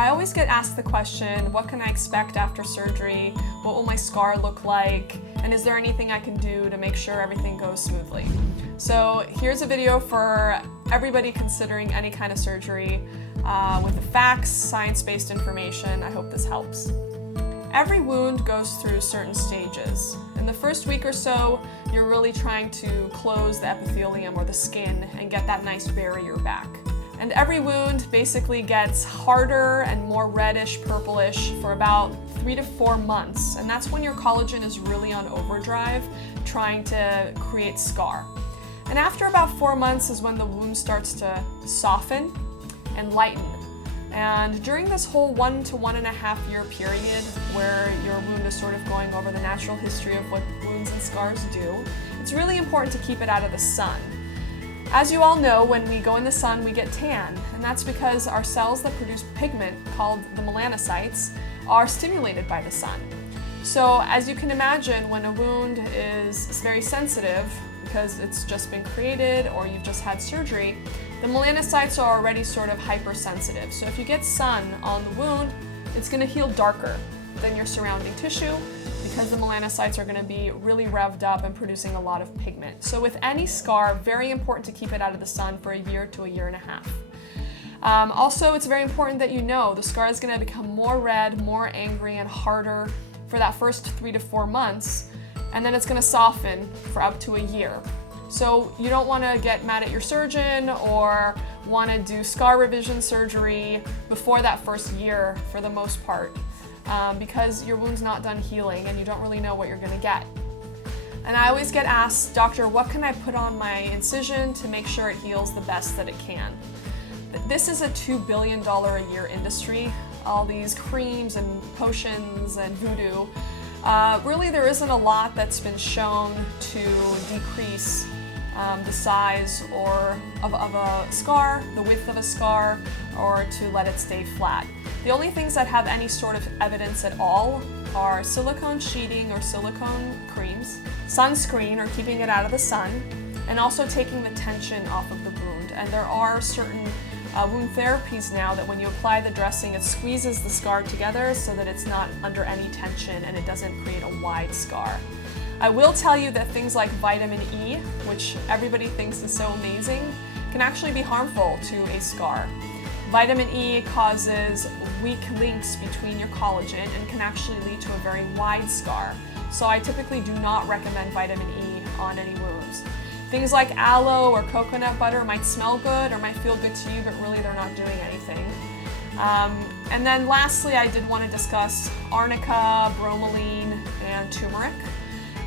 I always get asked the question, what can I expect after surgery? What will my scar look like? And is there anything I can do to make sure everything goes smoothly? So here's a video for everybody considering any kind of surgery with the facts, science-based information. I hope this helps. Every wound goes through certain stages. In the first week or so, you're really trying to close the epithelium or the skin and get that nice barrier back. And every wound basically gets harder and more reddish, purplish for about 3 to 4 months. And that's when your collagen is really on overdrive, trying to create scar. And after about 4 months is when the wound starts to soften and lighten. And during this whole 1 to 1.5 year period where your wound is sort of going over the natural history of what wounds and scars do, it's really important to keep it out of the sun. As you all know, when we go in the sun, we get tan, and that's because our cells that produce pigment, called the melanocytes, are stimulated by the sun. So as you can imagine, when a wound is very sensitive, because it's just been created or you've just had surgery, the melanocytes are already sort of hypersensitive. So if you get sun on the wound, it's going to heal darker than your surrounding tissue because the melanocytes are going to be really revved up and producing a lot of pigment. So with any scar, very important to keep it out of the sun for 1 year to 1.5 years. Also, it's very important that you know the scar is going to become more red, more angry, and harder for that first 3 to 4 months, and then it's going to soften for up to 1 year. So you don't want to get mad at your surgeon or want to do scar revision surgery before that first year for the most part, because your wound's not done healing and you don't really know what you're going to get. And I always get asked, doctor, what can I put on my incision to make sure it heals the best that it can? This is a $2 billion a year industry, all these creams and potions and voodoo. Really, there isn't a lot that's been shown to decrease the size of a scar, the width of a scar, or to let it stay flat. The only things that have any sort of evidence at all are silicone sheeting or silicone creams, sunscreen or keeping it out of the sun, and also taking the tension off of the wound. And there are certain wound therapies now that when you apply the dressing, it squeezes the scar together so that it's not under any tension and it doesn't create a wide scar. I will tell you that things like vitamin E, which everybody thinks is so amazing, can actually be harmful to a scar. Vitamin E causes weak links between your collagen and can actually lead to a very wide scar. So I typically do not recommend vitamin E on any wounds. Things like aloe or coconut butter might smell good or might feel good to you, but really they're not doing anything. And then lastly, I did want to discuss arnica, bromelain, and turmeric.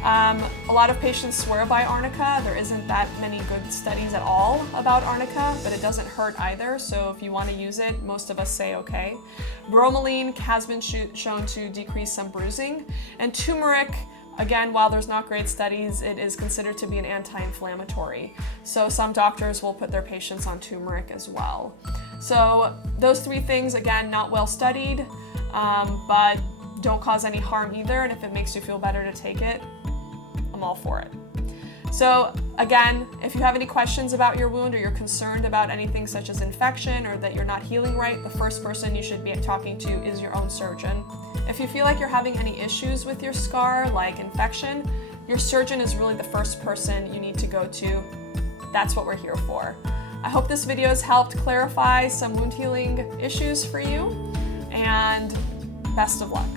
A lot of patients swear by arnica. There isn't that many good studies at all about arnica, but it doesn't hurt either, so if you want to use it, most of us say okay. Bromelain has been shown to decrease some bruising, and turmeric, again, while there's not great studies, it is considered to be an anti-inflammatory. So some doctors will put their patients on turmeric as well. So those 3 things, again, not well studied, but don't cause any harm either, and if it makes you feel better to take it, I'm all for it. So again, if you have any questions about your wound or you're concerned about anything such as infection or that you're not healing right, the first person you should be talking to is your own surgeon. If you feel like you're having any issues with your scar, like infection, your surgeon is really the first person you need to go to. That's what we're here for. I hope this video has helped clarify some wound healing issues for you, and best of luck.